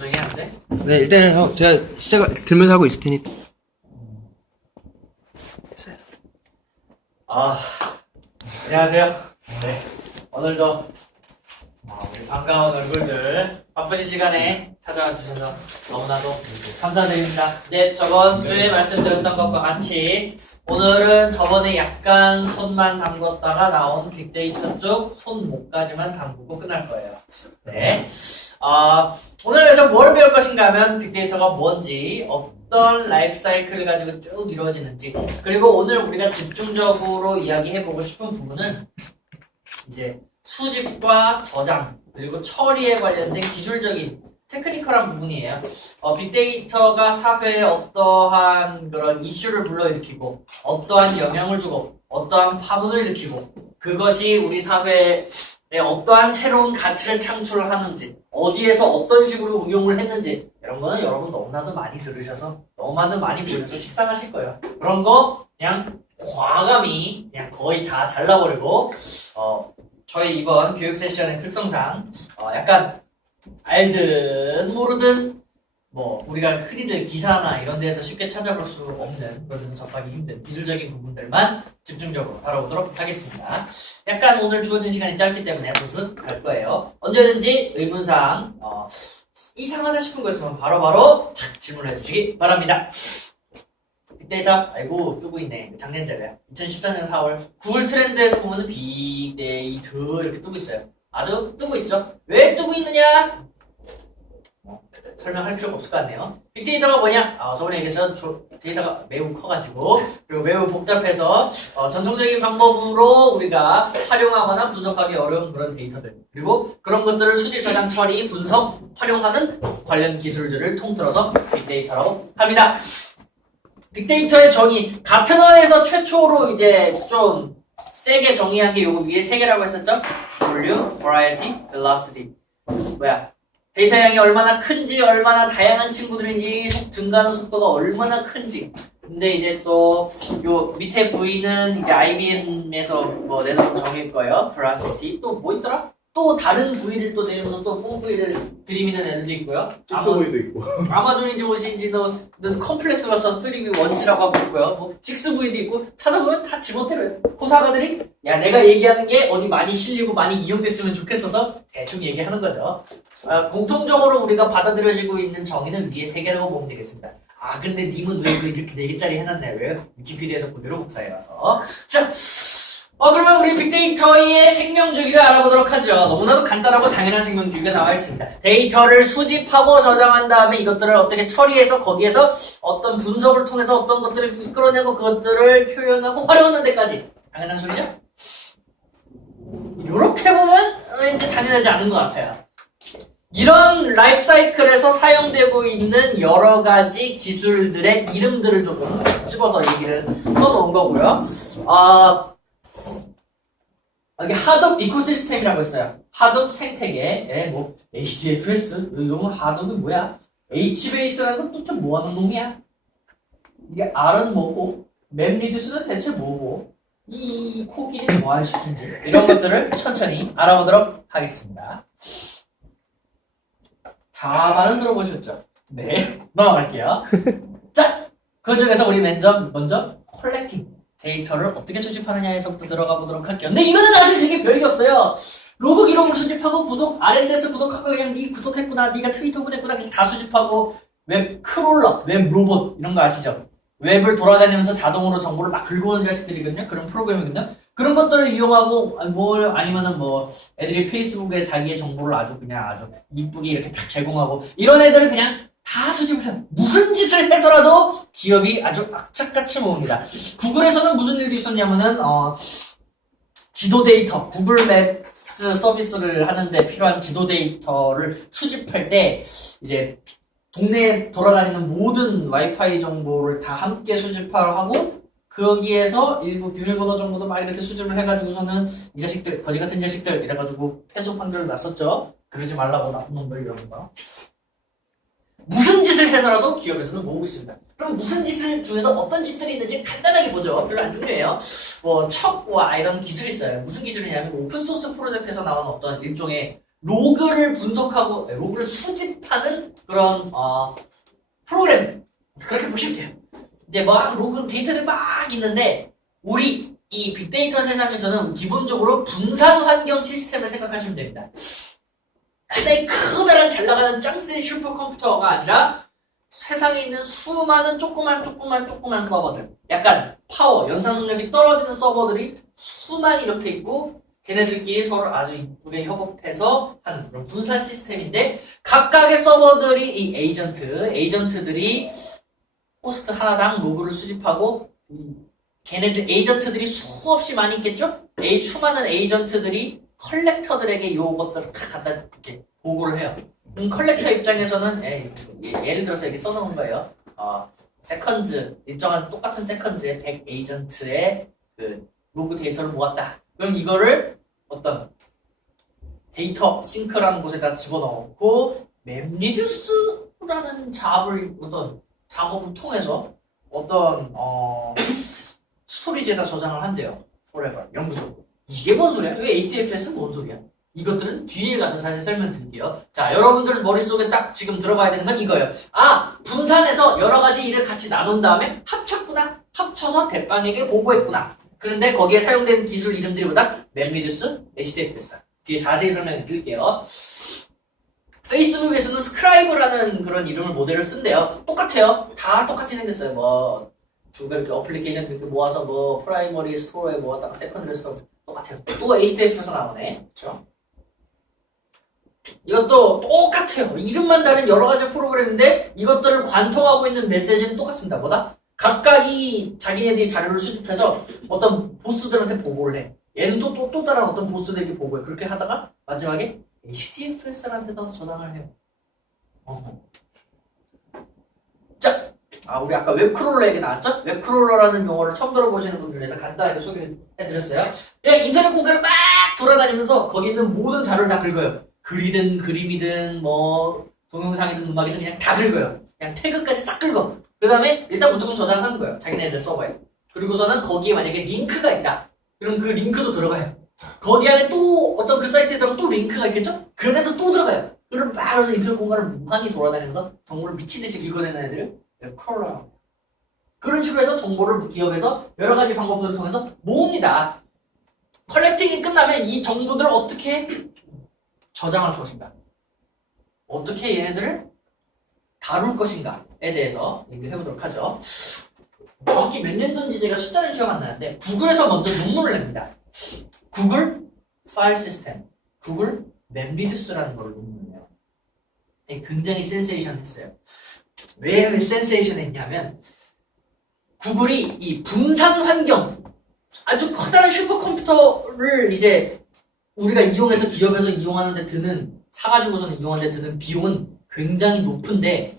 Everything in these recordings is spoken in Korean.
조정해야 돼? 네, 일단은 형, 제가 들면서 하고 있을 테니. 됐어요. 안녕하세요. 네. 오늘도 우리 반가운 얼굴들 바쁘신 시간에 찾아와 주셔서 너무나도 감사드립니다. 네, 저번 주에 말씀드렸던 것과 같이 오늘은 저번에 약간 손만 담궜다가 나온 빅데이터 쪽 손목까지만 담그고 끝날 거예요. 네. 오늘 그래서 뭘 배울 것인가 하면 빅데이터가 뭔지, 어떤 라이프 사이클을 가지고 쭉 이루어지는지, 그리고 오늘 우리가 집중적으로 이야기해보고 싶은 부분은 이제 수집과 저장, 그리고 처리에 관련된 기술적인 테크니컬한 부분이에요. 빅데이터가 사회에 어떠한 그런 이슈를 불러일으키고, 어떠한 영향을 주고, 어떠한 파문을 일으키고, 그것이 우리 사회에 어떠한 새로운 가치를 창출하는지, 어디에서 어떤 식으로 응용을 했는지, 이런 거는 여러분 너무나도 많이 들으셔서, 너무나도 많이 보셔서 식상하실 거예요. 그런 거 그냥 과감히 그냥 거의 다 잘라버리고, 저희 이번 교육 세션의 특성상 약간 알든 모르든 뭐 우리가 흔히들 기사나 이런 데에서 쉽게 찾아볼 수 없는, 그래서 접하기 힘든 기술적인 부분들만 집중적으로 다뤄보도록 하겠습니다. 약간 오늘 주어진 시간이 짧기 때문에 할 거예요. 언제든지 의문사항 이상하다 싶은 거 있으면 바로바로 질문해 주시기 바랍니다. 빅데이터, 아이고 뜨고 있네. 작년자료야. 2014년 4월 구글 트렌드에서 보면 빅데이터 이렇게 뜨고 있어요. 아주 뜨고 있죠. 왜 뜨고 있느냐? 설명할 필요가 없을 것 같네요. 빅데이터가 뭐냐? 저번에 얘기했죠. 데이터가 매우 커가지고, 그리고 매우 복잡해서 전통적인 방법으로 우리가 활용하거나 분석하기 어려운 그런 데이터들, 그리고 그런 것들을 수집, 저장, 처리, 분석, 활용하는 관련 기술들을 통틀어서 빅데이터라고 합니다. 빅데이터의 정의, 같은 언에서 최초로 이제 좀 세게 정의한 게 요거 위에 세 개라고 했었죠? Volume, Variety, Velocity. 뭐야? 데이터 양이 얼마나 큰지, 얼마나 다양한 친구들인지, 증가하는 속도가 얼마나 큰지. 근데 이제 또 요 밑에 V는 이제 IBM에서 뭐 내놓은 정의일 거예요. Velocity. 또 뭐 있더라? 또 다른 V를 또 내면서 또 4V를 들이미는 애들도 있고요. 직소보이도 있고. 아마존인지 무엇인지 너 컴플렉스라서 3V 원치라고 하고 있고요. 뭐 6V도 있고 찾아보면 다 지멋대로요. 호사가들이 야 내가 얘기하는 게 어디 많이 실리고 많이 이용됐으면 좋겠어서 대충 얘기하는 거죠. 공통적으로 우리가 받아들여지고 있는 정의는 위에 세 개라고 보면 되겠습니다. 근데 님은 왜 이렇게 4개짜리 해놨나요? 왜? 위키피디아에서 그대로 복사해놔서. 자, 그러면 우리 빅데이터의 생명주기를 알아보도록 하죠. 너무나도 간단하고 당연한 생명주기가 나와 있습니다. 데이터를 수집하고 저장한 다음에 이것들을 어떻게 처리해서 거기에서 어떤 분석을 통해서 어떤 것들을 이끌어내고 그것들을 표현하고 활용하는 데까지. 당연한 소리죠? 이렇게 보면 왠지 당연하지 않은 것 같아요. 이런 라이프 사이클에서 사용되고 있는 여러 가지 기술들의 이름들을 조금 집어서 얘기를 써놓은 거고요. 여기 하둡 이코시스템이라고 있어요. 하둡 생태계, 뭐 HDFS, 이런 하둡이 뭐야? H베이스라는 건 또 좀 뭐하는 놈이야? 이게 R은 뭐고, 맵리듀스는 대체 뭐고, 이 코끼리는 뭐하는 시킨지, 이런 것들을 천천히 알아보도록 하겠습니다. 자, 반응 들어보셨죠? 네, 넘어갈게요. 자, 그 중에서 우리 먼저 컬렉팅. 데이터를 어떻게 수집하느냐에서부터 들어가 보도록 할게요. 근데 이거는 사실 되게 별게 없어요. 로그 기록을 수집하고 RSS 구독하고 그냥 네 구독했구나, 네가 트위터 보냈구나, 그래서 다 수집하고 웹 크롤러, 웹 로봇 이런 거 아시죠? 웹을 돌아다니면서 자동으로 정보를 막 긁어오는 자식들이거든요. 그런 프로그램이거든요. 그런 것들을 이용하고 아니면은 뭐 애들이 페이스북에 자기의 정보를 아주 이쁘게 이렇게 딱 제공하고 이런 애들을 그냥 다 수집을 해요. 무슨 짓을 해서라도 기업이 아주 악착같이 모읍니다. 구글에서는 무슨 일도 있었냐면은 지도 데이터, 구글 맵스 서비스를 하는데 필요한 지도 데이터를 수집할 때 이제 동네에 돌아다니는 모든 와이파이 정보를 다 함께 수집하고 거기에서 일부 비밀번호 정보도 막 이렇게 수집을 해가지고서는 이 자식들, 거지 같은 자식들 이래가지고 패소 판결을 났었죠. 그러지 말라고 나쁜 놈들 이런 거. 무슨 짓을 해서라도 기업에서는 모으고 있습니다. 그럼 무슨 짓을 중에서 어떤 짓들이 있는지 간단하게 보죠. 별로 안 중요해요. 뭐 척와 이런 기술이 있어요. 무슨 기술이냐면 오픈소스 프로젝트에서 나온 어떤 일종의 로그를 분석하고 로그를 수집하는 그런 프로그램 그렇게 보시면 돼요. 이제 막 로그 데이터들 막 있는데 우리 이 빅데이터 세상에서는 기본적으로 분산 환경 시스템을 생각하시면 됩니다. 하나의 커다란 잘 나가는 짱센 슈퍼컴퓨터가 아니라 세상에 있는 수많은 조그만 서버들, 약간 파워, 연산 능력이 떨어지는 서버들이 수많이 이렇게 있고 걔네들끼리 서로 아주 이쁘게 협업해서 하는 그런 분산 시스템인데 각각의 서버들이 이 에이전트들이 호스트 하나당 로그를 수집하고 걔네들 에이전트들이 수없이 많이 있겠죠? 수많은 에이전트들이 컬렉터들에게 요것들을 다 갖다 이렇게 보고를 해요. 컬렉터 입장에서는 예를 들어서 이렇게 써놓은 거예요. 세컨즈 일정한 똑같은 세컨즈에 100 에이전트의 그 로그 데이터를 모았다. 그럼 이거를 어떤 데이터 싱크라는 곳에다 집어넣고 맵리듀스라는 작업을 통해서 어떤 스토리지에다 저장을 한대요. forever 영구적으로. 이게 뭔 소리야? 왜 HDFS는 뭔 소리야? 이것들은 뒤에 가서 자세히 설명드릴게요. 자, 여러분들 머릿속에 딱 지금 들어가야 되는 건 이거예요. 분산해서 여러 가지 일을 같이 나눈 다음에 합쳤구나. 합쳐서 대빵에게 보고했구나. 그런데 거기에 사용되는 기술 이름들이 뭐다? 맵리듀스, HDFS다. 뒤에 자세히 설명을 드릴게요. 페이스북에서는 스크라이브라는 그런 이름을 모델을 쓴대요. 똑같아요. 다 똑같이 생겼어요. 이렇게 어플리케이션 이렇게 모아서 프라이머리 스토어에 모았다가 세컨드리 스토어 똑같아요. 또 HDF에서 나오네. 그렇죠? 이것도 똑같아요. 이름만 다른 여러 가지 프로그램인데 이것들을 관통하고 있는 메시지는 똑같습니다. 뭐다? 각각이 자기네들이 자료를 수집해서 어떤 보스들한테 보고를 해. 얘는 또 다른 어떤 보스들에게 보고해. 그렇게 하다가 마지막에 HDFS한테도 저장을 해요. 자, 우리 아까 웹크롤러 얘기 나왔죠? 웹크롤러라는 용어를 처음 들어보시는 분들 위해서 간단하게 소개를 해드렸어요. 그냥 인터넷 공간을 막 돌아다니면서 거기 있는 모든 자료를 다 긁어요. 글이든 그림이든 동영상이든 음악이든 그냥 다 긁어요. 그냥 태그까지 싹 긁어. 그 다음에 일단 무조건 저장을 하는 거예요. 자기네들 서버에. 그리고서는 거기에 만약에 링크가 있다. 그럼 그 링크도 들어가요. 거기 안에 또 어떤 그 사이트에 들어가면 또 링크가 있겠죠? 그런데도 또 들어가요. 그럼 막 그래서 인터넷 공간을 무한히 돌아다니면서 정보를 미친듯이 긁어내는 애들을 웹크롤러. 그런 식으로 해서 정보를 기업에서 여러 가지 방법들을 통해서 모읍니다. 컬렉팅이 끝나면 이 정보들을 어떻게 저장할 것인가? 어떻게 얘네들을 다룰 것인가에 대해서 얘기를 해보도록 하죠. 정확히 몇 년도인지 제가 숫자는 기억 안 나는데 구글에서 먼저 논문을 냅니다. 구글 파일 시스템, 구글 맵리듀스라는 걸 논문을 내요. 굉장히 센세이션했어요. 왜 센세이션했냐면 구글이 이 분산 환경, 아주 커다란 슈퍼컴퓨터를 이제 우리가 이용해서 기업에서 이용하는데 사가지고서는 이용하는데 드는 비용은 굉장히 높은데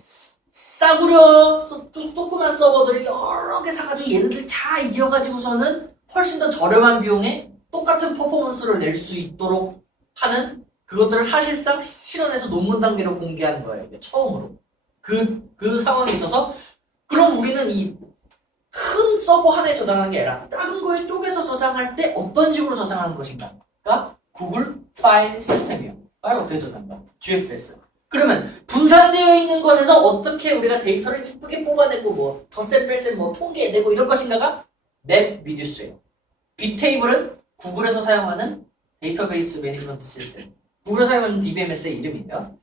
싸구려 조그만 서버들을 여러 개 사가지고 얘네들 다 이어가지고서는 훨씬 더 저렴한 비용에 똑같은 퍼포먼스를 낼 수 있도록 하는 그것들을 사실상 실현해서 논문 단계로 공개하는 거예요. 처음으로. 그 상황에 있어서 그럼 우리는 이 큰 서버 하나에 저장하는 게 아니라 작은 거에 쪼개서 저장할 때 어떤 식으로 저장하는 것인가가 구글 파일 시스템이에요. 파일 어떻게 저장한다? GFS. 그러면 분산되어 있는 것에서 어떻게 우리가 데이터를 이쁘게 뽑아내고 덧셈 뺄셈 통계내고 이럴 것인가가 맵리듀스예요. 빅테이블은 구글에서 사용하는 데이터베이스 매니지먼트 시스템. 구글에서 사용하는 DBMS의 이름이에요.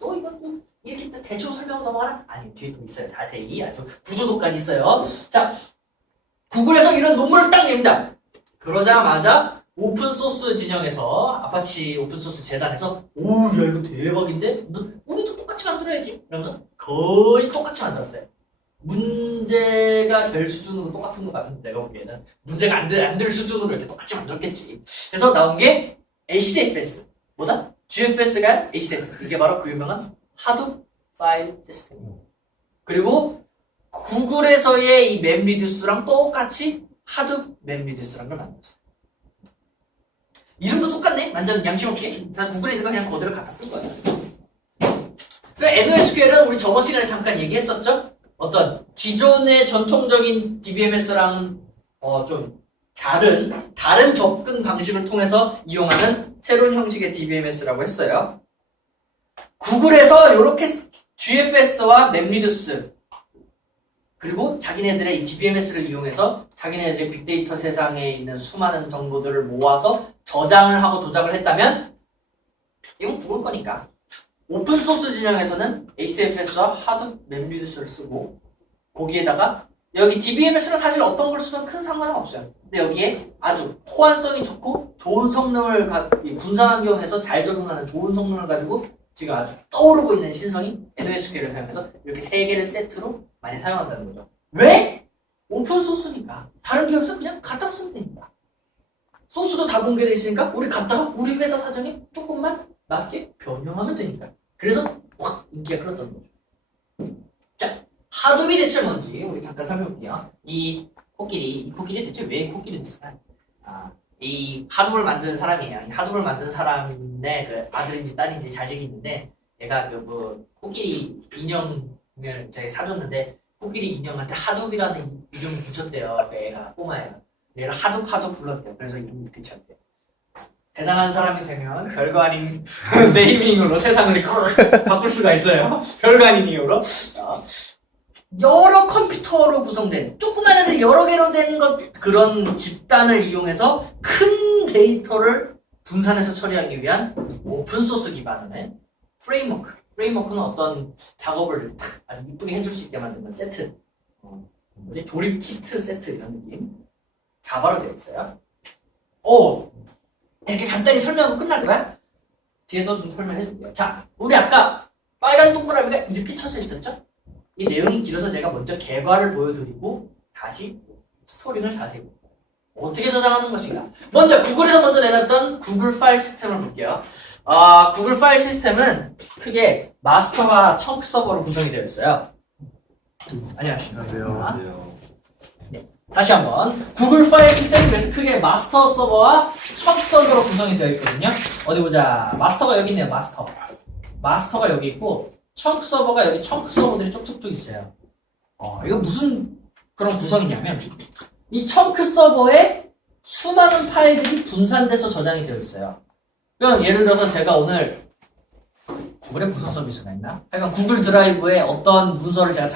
또 이건 이렇게 대충 설명을 넘어가나? 아니, 뒤에 또 있어요. 자세히 아주 구조도까지 있어요. 자, 구글에서 이런 논문을 딱 냅니다. 그러자마자 오픈소스 진영에서 아파치 오픈소스 재단에서 야 이거 대박인데? 우리도 똑같이 만들어야지. 이러면서 거의 똑같이 만들었어요. 문제가 될 수준으로 똑같은 것 같은데 내가 보기에는 문제가 안 될 수준으로 이렇게 똑같이 만들었겠지. 그래서 나온 게 HDFS. 뭐다? GFS가 HDFS. 이게 바로 그 유명한 하둡 파일 시스템이에요. 그리고 구글에서의 이 맵리듀스랑 똑같이 하둡 맵리듀스라는 걸 만들었어요. 이름도 똑같네? 완전 양심 없게. 구글에 있는 거 그냥 그대로 갖다 쓴 거예요. NoSQL은 우리 저번 시간에 잠깐 얘기했었죠? 어떤 기존의 전통적인 DBMS랑 좀 다른 접근 방식을 통해서 이용하는 새로운 형식의 DBMS라고 했어요. 구글에서 이렇게 GFS와 맵리듀스 그리고 자기네들의 이 DBMS를 이용해서 자기네들의 빅데이터 세상에 있는 수많은 정보들을 모아서 저장을 하고 도작을 했다면 이건 구글 거니까 오픈소스 진영에서는 HDFS와 하드 맵리듀스를 쓰고 거기에다가 여기 DBMS는 사실 어떤 걸 쓰든 큰 상관은 없어요. 근데 여기에 아주 호환성이 좋고 좋은 성능을 분산 환경에서 잘 적응하는 좋은 성능을 가지고 지금 아주 떠오르고 있는 신성이 NoSQL을 사용해서 이렇게 세 개를 세트로 많이 사용한다는 거죠. 왜? 오픈소스니까. 다른 기업에서 그냥 갖다 쓰면 되니까. 소스도 다 공개되어 있으니까 우리 갖다가 우리 회사 사정에 조금만 맞게 변형하면 되니까. 그래서 확 인기가 끌었던 거죠. 자, 하둡이 대체 뭔지 우리 잠깐 살펴볼게요. 이 코끼리 대체 왜 코끼리를 됐을까요? 이 하둡을 만든 사람이에요. 이 하둡을 만든 사람의 그 아들인지 딸인지 자식이 있는데 얘가 그 코끼리 인형을 제가 사줬는데 코끼리 인형한테 하둡이라는 이름을 붙였대요. 그 애가 꼬마애가. 얘를 하둡 불렀대요. 그래서 이름이 이렇게 지었대요. 대단한 사람이 되면 별거 아닌 네이밍으로 세상을 바꿀 수가 있어요. 별거 아닌 이유로. 여러 컴퓨터로 구성된 조그만 애들 여러 개로 된 그런 집단을 이용해서 큰 데이터를 분산해서 처리하기 위한 오픈소스 기반의 프레임워크. 프레임워크는 어떤 작업을 아주 이쁘게 해줄 수 있게 만드는 세트. 조립 키트 세트 이런 느낌. 자바로 되어 있어요. 이렇게 간단히 설명하고 끝날 거야? 뒤에서 좀 설명해 줄게요. 자, 우리 아까 빨간 동그라미가 이렇게 쳐져 있었죠? 이 내용이 길어서 제가 먼저 개괄을 보여드리고 다시 스토링을 자세히 볼게요. 어떻게 저장하는 것인가? 먼저 구글에서 먼저 내놨던 구글 파일 시스템을 볼게요. 구글 파일 시스템은 크게 마스터와 청크 서버로 구성이 되어 있어요. 안녕하세요. 네, 다시 한번 구글 파일 시스템이 그래서 크게 마스터 서버와 청크 서버로 구성이 되어 있거든요. 어디 보자. 마스터가 여기 있네요. 마스터가 여기 있고 청크 서버가 여기 청크 서버들이 쭉쭉쭉 있어요. 이거 무슨 그런 구성이냐면 이 청크 서버에 수많은 파일들이 분산돼서 저장이 되어 있어요. 그럼 예를 들어서 제가 오늘 구글에 무슨 서비스가 있나? 하여간 구글 드라이브에 어떤 문서를 제가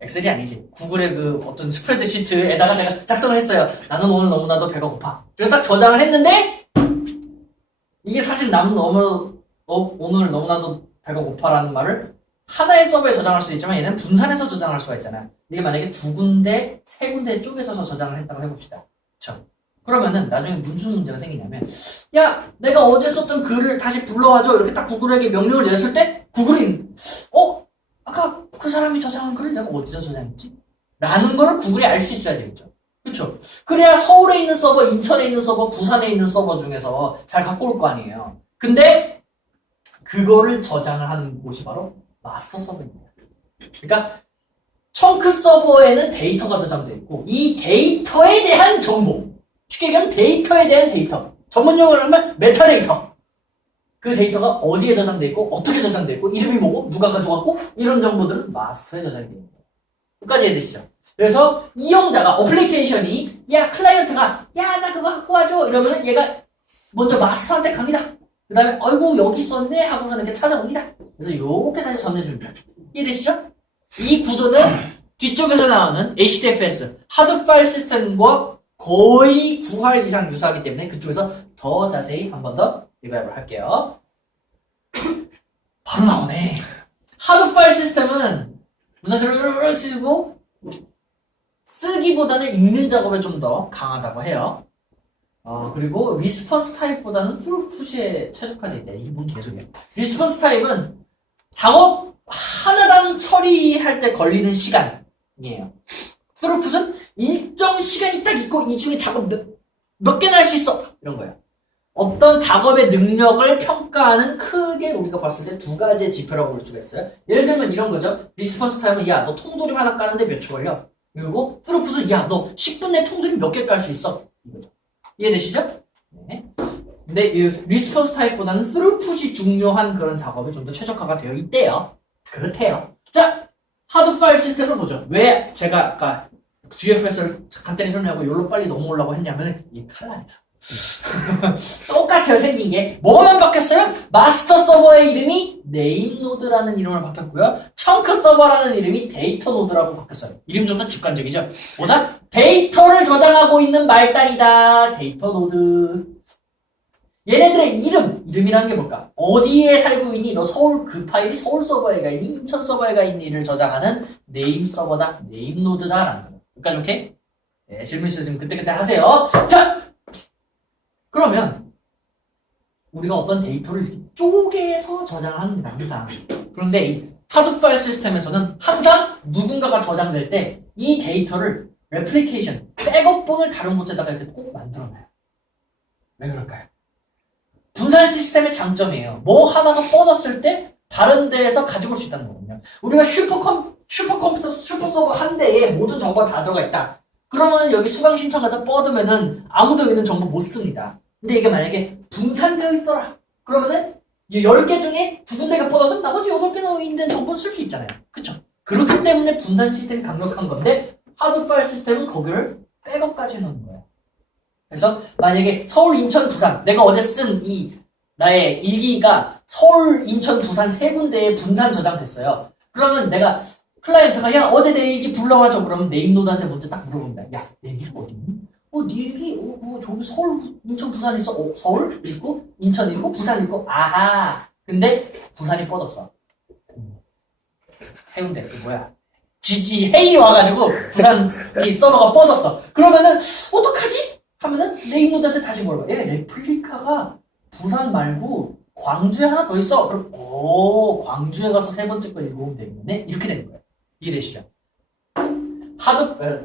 엑셀이 아니지. 구글의 그 어떤 스프레드시트에다가 제가 작성을 했어요. 나는 오늘 너무나도 배가 고파. 그래서 딱 저장을 했는데 이게 사실 오늘 너무나도 배가 고파라는 말을 하나의 서버에 저장할 수 있지만 얘는 분산해서 저장할 수가 있잖아요. 이게 만약에 두 군데, 세 군데 쪼개져서 저장을 했다고 해봅시다. 그쵸? 그러면은 나중에 무슨 문제가 생기냐면 야, 내가 어제 썼던 글을 다시 불러와줘 이렇게 딱 구글에게 명령을 내렸을 때 구글이 아까 그 사람이 저장한 글을 내가 어디서 저장했지? 라는 걸 구글이 알 수 있어야 되겠죠. 그쵸? 그래야 서울에 있는 서버, 인천에 있는 서버, 부산에 있는 서버 중에서 잘 갖고 올 거 아니에요. 근데 그거를 저장을 하는 곳이 바로 마스터 서버입니다. 그러니까 청크 서버에는 데이터가 저장되어 있고 이 데이터에 대한 정보, 쉽게 얘기하면 데이터에 대한 데이터, 전문 용어로 하면 메타데이터. 그 데이터가 어디에 저장되어 있고 어떻게 저장되어 있고 이름이 뭐고 누가 가져갔고 이런 정보들은 마스터에 저장되어 있는 거예요. 끝까지 이해되시죠? 그래서 이용자가 어플리케이션이 클라이언트가 나 그거 갖고 와줘 이러면 얘가 먼저 마스터한테 갑니다. 그 다음에 어이구 여기 있었네 하고서 이렇게 찾아옵니다. 그래서 요렇게 다시 전해줍니다. 이해되시죠? 이 구조는 뒤쪽에서 나오는 HDFS 하드 파일 시스템과 거의 9할 이상 유사하기 때문에 그쪽에서 더 자세히 한 번 더 리바이벌 할게요. 바로 나오네. 하드 파일 시스템은 문서를 쓰고 쓰기보다는 읽는 작업에 좀 더 강하다고 해요. 그리고 리스폰스 타입보다는 프루풋에 최적화되어 있다. 이게 뭔 개소리야. 리스폰스 타입은 작업 하나당 처리할 때 걸리는 시간이에요. 프루풋은 일정 시간이 딱 있고 이 중에 작업 몇 개나 할 수 있어. 이런 거예요. 어떤 작업의 능력을 평가하는 크게 우리가 봤을 때 두 가지의 지표라고 볼 수가 있어요. 예를 들면 이런 거죠. 리스폰스 타임은 너 통조림 하나 까는데 몇 초 걸려? 그리고 프루풋은 너 10분 내 통조림 몇 개 깔 수 있어? 이거죠. 이해되시죠? 네. 근데 이 리스폰스 타입보다는 스루풋이 중요한 그런 작업이 좀 더 최적화가 되어 있대요. 그렇대요. 자, 하드 파일 시스템을 보죠. 왜 제가 아까 GFS를 간단히 설명하고 여기로 빨리 넘어오려고 했냐면 이 칼날에서 똑같아요. 생긴 게 뭐만 바뀌었어요? 마스터 서버의 이름이 네임노드라는 이름으로 바뀌었고요. 청크 서버라는 이름이 데이터 노드라고 바뀌었어요. 이름 좀 더 직관적이죠? 뭐다? 데이터를 저장하고 있는 말단이다. 데이터 노드. 얘네들의 이름이라는 게 뭘까? 어디에 살고 있니? 너 서울 그 파일이 서울 서버에 가 있니? 인천 서버에 가 있니를 저장하는 네임 서버다. 네임 노드다라는 거. 여기까지 오케이? 네, 질문 있으시면 그때그때 하세요. 자! 그러면 우리가 어떤 데이터를 쪼개서 저장을 합니다. 항상. 그런데 이 하드 파일 시스템에서는 항상 누군가가 저장될 때 이 데이터를 레플리케이션, 백업본을 다른 곳에다가 이렇게 꼭 만들어놔요. 왜 그럴까요? 분산 시스템의 장점이에요. 뭐 하나가 뻗었을 때 다른 데에서 가지고 올 수 있다는 거거든요. 우리가 슈퍼컴퓨터, 슈퍼서버 한 대에 모든 정보가 다 들어가 있다. 그러면 여기 수강 신청가자 뻗으면은 아무도 있는 정보 못 씁니다. 근데 이게 만약에 분산되어 있더라. 그러면은 10개 중에 2군데가 뻗어서 나머지 8개나 있는 정보를 쓸 수 있잖아요. 그쵸? 그렇기 때문에 분산 시스템이 강력한 건데 하드 파일 시스템은 거기를 백업까지 해놓는 거예요. 그래서 만약에 서울, 인천, 부산 내가 어제 쓴 이 나의 일기가 서울, 인천, 부산 세 군데에 분산 저장됐어요. 그러면 내가 클라이언트가 야 어제 내 일기 불러와줘. 그러면 네임노드한테 먼저 딱 물어봅니다. 야 내 일기가 어디 있니? 네 일기 저기 서울, 인천, 부산 있어. 서울 읽고 인천 읽고 부산 읽고 아하. 근데 부산이 뻗었어. 해운대 그 뭐야 지지 헤일이 와가지고 부산 이 서버가 뻗었어. 그러면은 어떡하지? 하면은 네임노드한테 다시 물어봐. 얘 레플리카가 부산 말고 광주에 하나 더 있어. 그럼 광주에 가서 세 번째 거 읽어보면 되겠네. 이렇게 되는 거예요. 이해되시죠?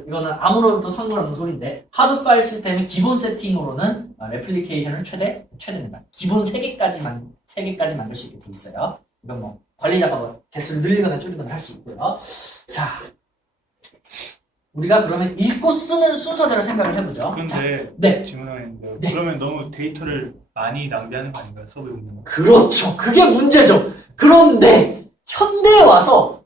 이거는 아무로도 상관없는 소리인데 하드 파일 시스템의 기본 세팅으로는 레플리케이션을 최대입니다. 기본 3개까지 만들 수 있게 돼 있어요. 이건 뭐 관리자가 뭐 개수를 늘리거나 줄이거나 할 수 있고요. 자, 우리가 그러면 읽고 쓰는 순서대로 생각을 해보죠. 그런데 자, 네. 질문 하나 있는데 네. 그러면 너무 데이터를 많이 낭비하는 거 아닌가요? 서버에 있는 거. 그렇죠. 그게 문제죠. 그런데 현대에 와서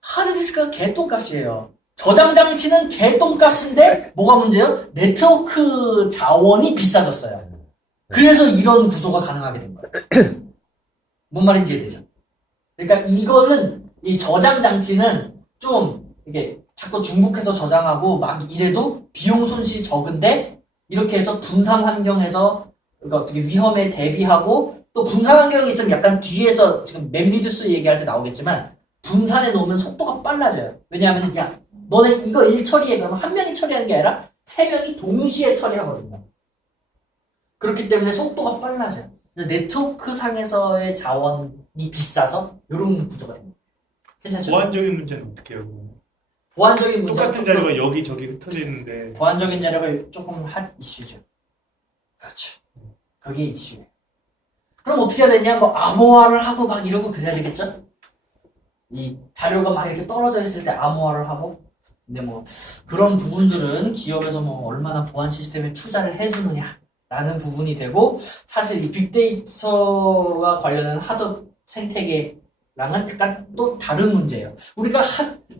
하드디스크가 개똥값이에요. 저장 장치는 개똥값인데 뭐가 문제예요? 네트워크 자원이 비싸졌어요. 그래서 이런 구조가 가능하게 된 거예요. 뭔 말인지 이해되죠? 그러니까 이거는 이 저장 장치는 좀 이게 자꾸 중복해서 저장하고 막 이래도 비용 손실이 적은데 이렇게 해서 분산 환경에서 그러니까 어떻게 위험에 대비하고 또 분산 환경이 있으면 약간 뒤에서 지금 맵리듀스 얘기할 때 나오겠지만 분산해 놓으면 속도가 빨라져요. 왜냐하면 야 너네 이거 일 처리해 그러면 한 명이 처리하는 게 아니라 3명이 동시에 처리하거든요. 그렇기 때문에 속도가 빨라져요. 네트워크 상에서의 자원이 비싸서 이런 구조가 됩니다. 괜찮죠? 보안적인 문제는 어떻게 해요? 보안적인 문제 똑같은 자료가 여기저기 흩어져 있는데 보안적인 자료가 조금 핫 이슈죠. 그렇죠. 그게 이슈예요. 그럼 어떻게 해야 되냐? 뭐 암호화를 하고 막 이러고 그래야 되겠죠? 이 자료가 막 이렇게 떨어져 있을 때 암호화를 하고 근데 뭐 그런 부분들은 기업에서 뭐 얼마나 보안 시스템에 투자를 해주느냐 라는 부분이 되고 사실 이 빅데이터와 관련된 하드 생태계랑은 약간 또 다른 문제예요. 우리가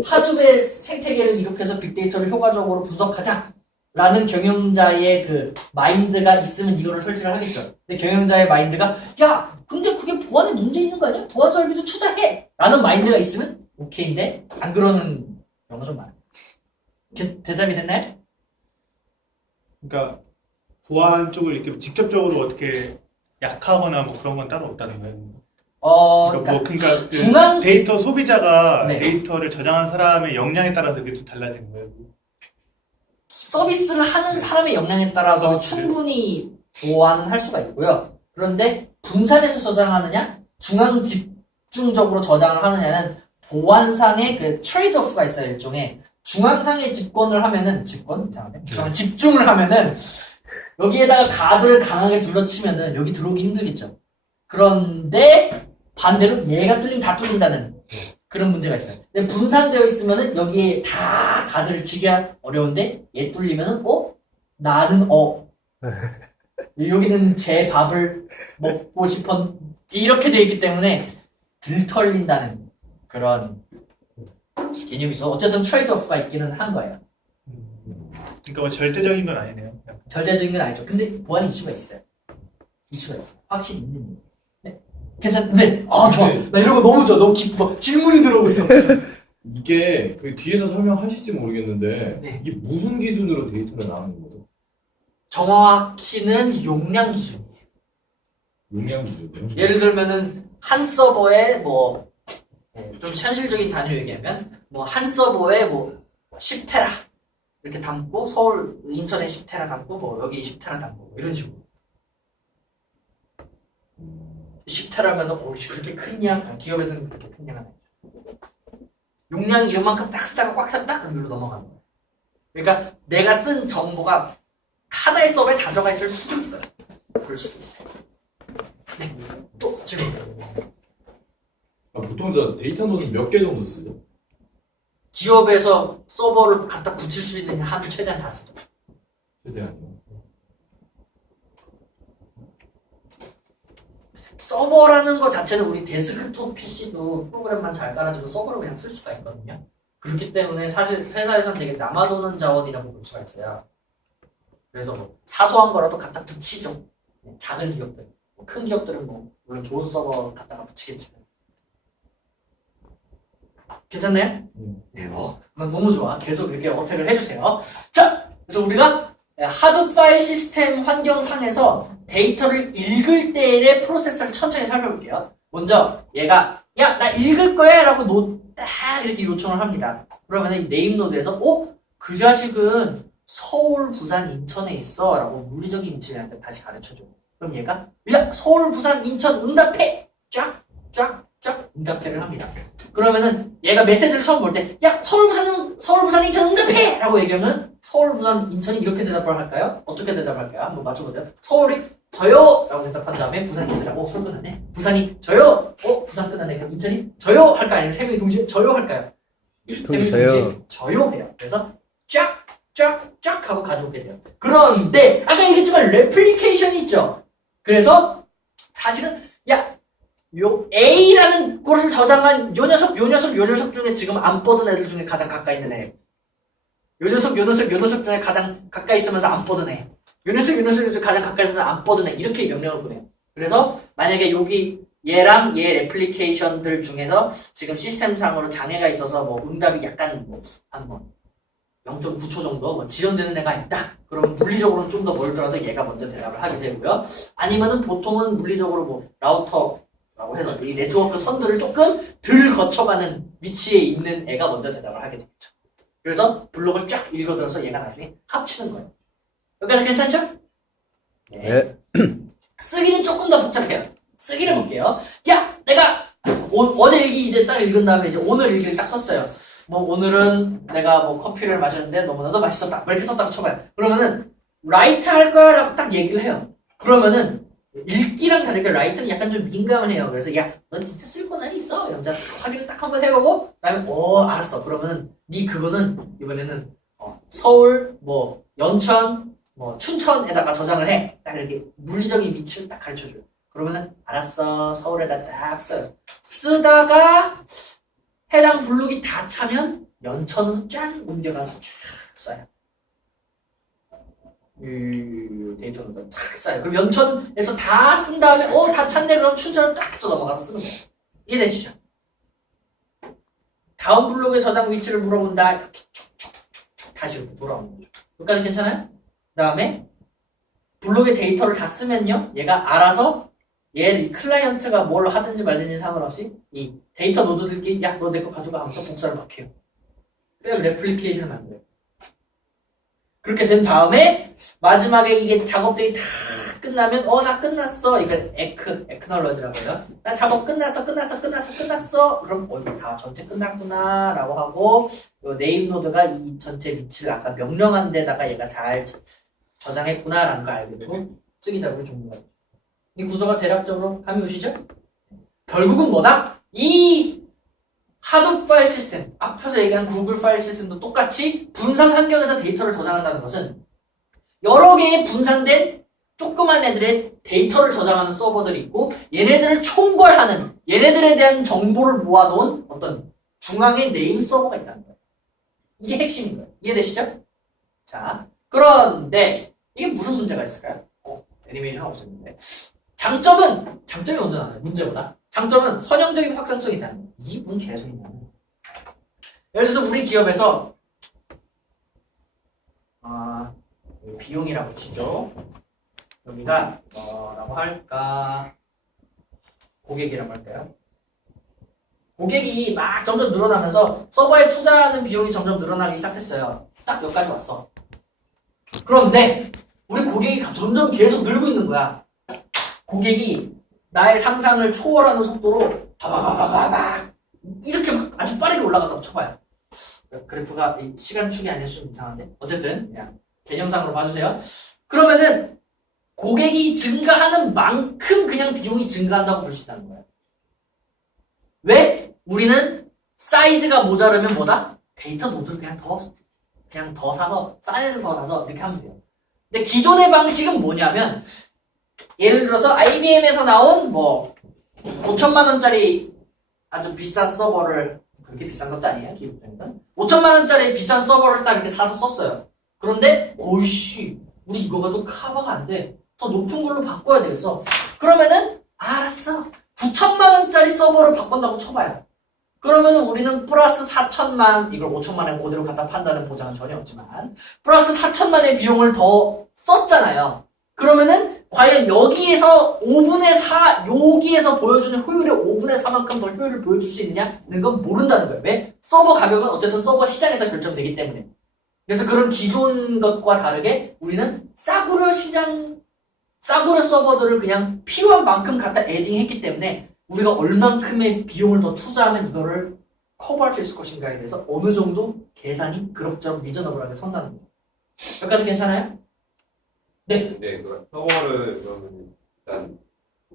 하드웨어 생태계를 이룩해서 빅데이터를 효과적으로 분석하자 라는 경영자의 그 마인드가 있으면 이거를 설치를 하겠죠. 근데 경영자의 마인드가 야 근데 그게 보안에 문제 있는 거 아니야? 보안 설비도 투자해! 라는 마인드가 있으면 오케이인데 안 그러는 경우가 좀 많아요. 대답이 됐나요? 그러니까 보안 쪽을 이렇게 직접적으로 어떻게 약하거나 뭐 그런 건 따로 없다는 거예요. 그러니까 그 중앙 데이터 소비자가 네. 데이터를 저장한 사람의 역량에 따라서 그게 좀 달라지는 거예요. 서비스를 하는 사람의 역량에 따라서 서비스. 충분히 보완은 할 수가 있고요. 그런데 분산해서 저장하느냐, 중앙 집중적으로 저장을 하느냐는 보안상의 그 트레이드 오프가 있어요. 일종의 중앙상의 집권을 하면은 집중을 하면은 여기에다가 가드를 강하게 둘러치면은 여기 들어오기 힘들겠죠. 그런데 반대로 얘가 뚫리면 다 뚫린다는 그런 문제가 있어요. 근데 분산되어 있으면은 여기에 다 가드를 치기가 어려운데 얘 뚫리면은 나는 여기는 제 밥을 먹고 싶은 이렇게 돼 있기 때문에 들털린다는 그런 개념이 있어. 어쨌든 트레이드 오프가 있기는 한 거예요. 그러니까 뭐 절대적인 건 아니네요. 절대적인 건 아니죠. 근데 보안 이슈가 있어요. 이슈가 있어요. 확실히 있는 일이에요. 네. 괜찮네. 아, 좋아. 나 이런 거 너무 좋아. 너무 기뻐. 질문이 들어오고 있어. 이게 그 뒤에서 설명하실지 모르겠는데 네. 이게 무슨 기준으로 데이터가 나오는 거죠? 정확히는 용량 기준이에요. 용량 기준이요? 예를 들면은 한 서버에 뭐 좀 현실적인 단위로 얘기하면 뭐 한 서버에 뭐 10테라 이렇게 담고 서울 인천에 10테라 담고 뭐 여기 10테라 담고 뭐 이런 식으로 10테라면 그렇게 큰 양 기업에서는 그렇게 큰 양은 아니죠. 용량이 이만큼 딱 쓰다가 꽉 찼다 그럼 이리로 넘어가는 거예요. 그러니까 내가 쓴 정보가 하나의 서버에 다 들어가 있을 수도 있어요. 그럴 수도 있어요. 네. 또 지금 보통 저 데이터 노드 몇 개 정도 쓰죠? 기업에서 서버를 갖다 붙일 수 있는 하면 최대한 다 쓰죠. 최대한요. 서버라는 것 자체는 우리 데스크톱 PC도 프로그램만 잘 깔아주고 서버로 그냥 쓸 수가 있거든요. 그렇기 때문에 사실 회사에서는 되게 남아도는 자원이라고 볼 수가 있어요. 그래서 뭐 사소한 거라도 갖다 붙이죠. 작은 기업들. 큰 기업들은 뭐 물론 좋은 서버 갖다가 붙이겠지만. 괜찮나요? 네, 너무 좋아. 계속 이렇게 어택을 해주세요. 자, 그래서 우리가 하드 파일 시스템 환경상에서 데이터를 읽을 때의 프로세스를 천천히 살펴볼게요. 먼저 얘가 야, 나 읽을 거야 라고 딱 이렇게 요청을 합니다. 그러면 이 네임 노드에서 그 자식은 서울, 부산, 인천에 있어 라고 물리적인 위치를 한테 다시 가르쳐줘. 그럼 얘가 야, 서울, 부산, 인천 응답해! 쫙 응답해를 합니다. 그러면은 얘가 메시지를 처음 볼 때 야, 서울, 부산, 인천 응답해! 라고 얘기하면 서울, 부산, 인천이 이렇게 대답을 할까요? 어떻게 대답할까요? 한번 맞춰보세요. 서울이 저요! 라고 대답한 다음에 부산이 얘들아 서울 끝났네. 부산이 저요! 부산 끝났네. 그럼 인천이 저요! 할까요? 아니면 세 명이 동시에 저요! 할까요? 동시에 저요. 저요 해요. 그래서 쫙 하고 가져오게 돼요. 그런데 아까 얘기했지만 레플리케이션이 있죠. 그래서 사실은 요 A라는 곳을 저장한 요 녀석 중에 지금 안 뻗은 애들 중에 가장 가까이 있는 애. 요 녀석 중에 가장 가까이 있으면서 안 뻗은 애. 요 녀석 중에 가장 가까이 있으면서 안 뻗은 애. 이렇게 명령을 보내요. 그래서 만약에 여기 얘랑 얘 레플리케이션들 중에서 지금 시스템상으로 장애가 있어서 뭐 응답이 약간 한 0.9초 정도 지연되는 애가 있다. 그러면 물리적으로는 좀 더 멀더라도 얘가 먼저 대답을 하게 되고요. 아니면은 보통은 물리적으로 뭐 라우터라고 해서 이 네트워크 선들을 조금 덜 거쳐가는 위치에 있는 애가 먼저 대답을 하게 되겠죠. 그래서 블록을 쫙 읽어들어서 얘가 나중에 합치는 거예요. 여기까지 괜찮죠? 네. 쓰기는 조금 더 복잡해요. 쓰기를 볼게요. 야, 내가 어제 일기 이제 딱 읽은 다음에 이제 오늘 일기를 딱 썼어요. 뭐 오늘은 내가 뭐 커피를 마셨는데 너무나도 맛있었다. 뭐 이렇게 썼다고 쳐봐요. 그러면은 라이트 할 거라고 딱 얘기를 해요. 그러면은 읽기랑 다르게 라이트는 약간 좀 민감해요. 그래서 야, 넌 진짜 쓸 권한이 있어. 이러면서 확인을 딱 한번 해보고 그다음에 알았어. 그러면은 네 그거는 이번에는 서울, 뭐 연천, 뭐 춘천에다가 저장을 해. 딱 이렇게 물리적인 위치를 딱 가르쳐줘요. 그러면은 알았어. 서울에다 딱 써요. 쓰다가 해당 블록이 다 차면 연천으로 짠 옮겨가서 쫙 써요. 데이터는 딱 써요. 그럼 연천에서 다 쓴 다음에 다 찼네. 그럼 춘천으로 딱 넘어가서 쓰는 거예요. 이해되시죠? 다음 블록의 저장 위치를 물어본다. 이렇게 촉촉 다시 이렇게 돌아오는 거죠. 여기까지 괜찮아요? 그 다음에 블록의 데이터를 다 쓰면요. 얘가 알아서 얘 클라이언트가 뭘 하든지 말든지 상관없이 이 데이터 노드들끼리 야, 너 내 거 가져가 하면서 복사를 막 해요. 그래야 레플리케이션을 만들어요. 그렇게 된 다음에 마지막에 이게 작업들이 다 끝나면 나 끝났어. 이거 에크널러지라고 해요. 나 작업 끝났어. 그럼 이거 다 전체 끝났구나 라고 하고 요 네임 노드가 이 전체 위치를 아까 명령한 데다가 얘가 잘 저장했구나 라는 걸 알게 되고 쓰기 작업이 종료가 돼요. 이 구조가 대략적으로 감이 오시죠? 결국은 뭐다? 이 하드 파일 시스템, 앞에서 얘기한 구글 파일 시스템도 똑같이 분산 환경에서 데이터를 저장한다는 것은 여러 개의 분산된 조그만 애들의 데이터를 저장하는 서버들이 있고 얘네들을 총괄하는 얘네들에 대한 정보를 모아놓은 어떤 중앙의 네임 서버가 있다는 거예요. 이게 핵심인 거예요. 이해되시죠? 자, 그런데 이게 무슨 문제가 있을까요? 애니메이션 없었는데 장점이 먼저 나와요. 문제보다 장점은 선형적인 확장성이 있다는 거예요. 이게 뭔 개소리냐. 예를 들어서 우리 기업에서 비용이라고 치죠. 여기가 뭐라고 할까? 고객이라고 할까요? 고객이 막 점점 늘어나면서 서버에 투자하는 비용이 점점 늘어나기 시작했어요. 딱 여기까지 왔어. 그런데 우리 고객이 점점 계속 늘고 있는 거야. 고객이 나의 상상을 초월하는 속도로 바바바바바박 이렇게 막 아주 빠르게 올라갔다고 쳐봐요. 그래프가 시간축이 아니라 좀 이상한데 어쨌든 그냥 개념상으로 봐주세요. 그러면은 고객이 증가하는 만큼 그냥 비용이 증가한다고 볼 수 있다는 거예요. 왜? 우리는 사이즈가 모자르면 뭐다? 데이터 노드를 그냥 더 사서 싼 애를 더 사서 이렇게 하면 돼요. 근데 기존의 방식은 뭐냐면 예를 들어서 IBM에서 나온 5천만 원짜리 아주 비싼 서버를 그렇게 비싼 것도 아니에요. 기본적으로 5천만 원짜리 비싼 서버를 딱 이렇게 사서 썼어요. 그런데 오이씨 우리 이거가 더 커버가 안 돼. 더 높은 걸로 바꿔야 되겠어. 그러면은 알았어. 9천만 원짜리 서버를 바꾼다고 쳐봐요. 그러면은 우리는 플러스 4천만 이걸 5천만 원 그대로 갖다 판다는 보장은 전혀 없지만 플러스 4천만의 비용을 더 썼잖아요. 그러면은 과연 여기에서 5분의 4 여기에서 보여주는 효율의 5분의 4만큼 더 효율을 보여줄 수 있느냐는 건 모른다는 거예요. 왜? 서버 가격은 어쨌든 서버 시장에서 결정되기 때문에. 그래서 그런 기존 것과 다르게 우리는 싸구려 서버들을 그냥 필요한 만큼 갖다 에딩했기 때문에 우리가 얼만큼의 비용을 더 투자하면 이거를 커버할 수 있을 것인가에 대해서 어느 정도 계산이 그럭저럭 리저너블하게 선다는 거예요. 여기까지 괜찮아요? 네. 네, 그 서버를 그러면 일단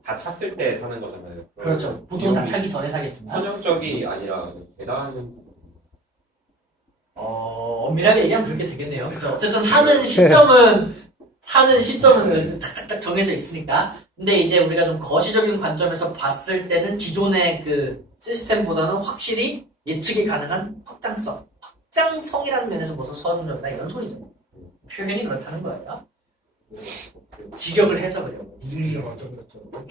다 찼을 때 사는 거잖아요. 그렇죠. 보통 다 차기 전에 사겠지만. 선형적이 아니라 계단은 엄밀하게 얘기하면 그렇게 되겠네요. 그래서 어쨌든 사는 시점은 탁탁탁 정해져 있으니까. 근데 이제 우리가 좀 거시적인 관점에서 봤을 때는 기존의 그 시스템보다는 확실히 예측이 가능한 확장성이라는 면에서 무슨 선형적이다 이런 소리죠. 표현이 그렇다는 거예요. 직역을 해서 그래요. 일리를 어쩌고 저쩌고.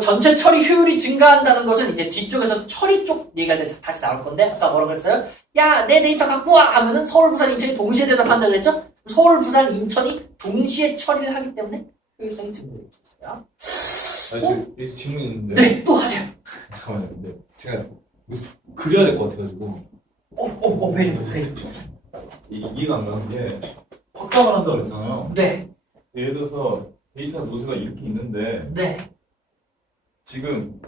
전체 처리 효율이 증가한다는 것은 이제 뒤쪽에서 처리 쪽 얘기할 때 다시 나올 건데 아까 뭐라고 했어요? 야, 내 데이터 갖고 와! 하면은 서울, 부산, 인천이 동시에 대답한다고 그랬죠? 서울, 부산, 인천이 동시에 처리를 하기 때문에 효율성이 증가되고 있어요. 지금 질문이 있는데. 네, 또 하세요. 잠깐만요. 근데 제가 무슨 그려야 될 것 같아가지고. 베리. 이해가 안 가는 게 확장을 한다고 그랬잖아요. 네, 예를 들어서 데이터 노드가 이렇게 있는데 네, 지금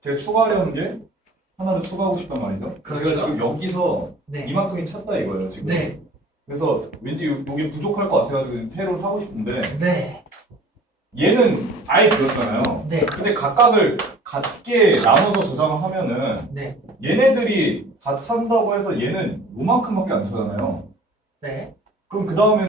제가 추가하려는 게 하나를 추가하고 싶단 말이죠. 그렇죠. 제가 지금 여기서 네, 이만큼이 찼다 이거예요 지금. 네, 그래서 왠지 여기 부족할 것 같아가지고 새로 사고 싶은데 네, 얘는 아예 그렇잖아요. 네, 근데 각각을 같게 나눠서 저장을 하면은 네, 얘네들이 다 찬다고 해서 얘는 요만큼밖에 안 차잖아요. 네. 그럼 그 다음에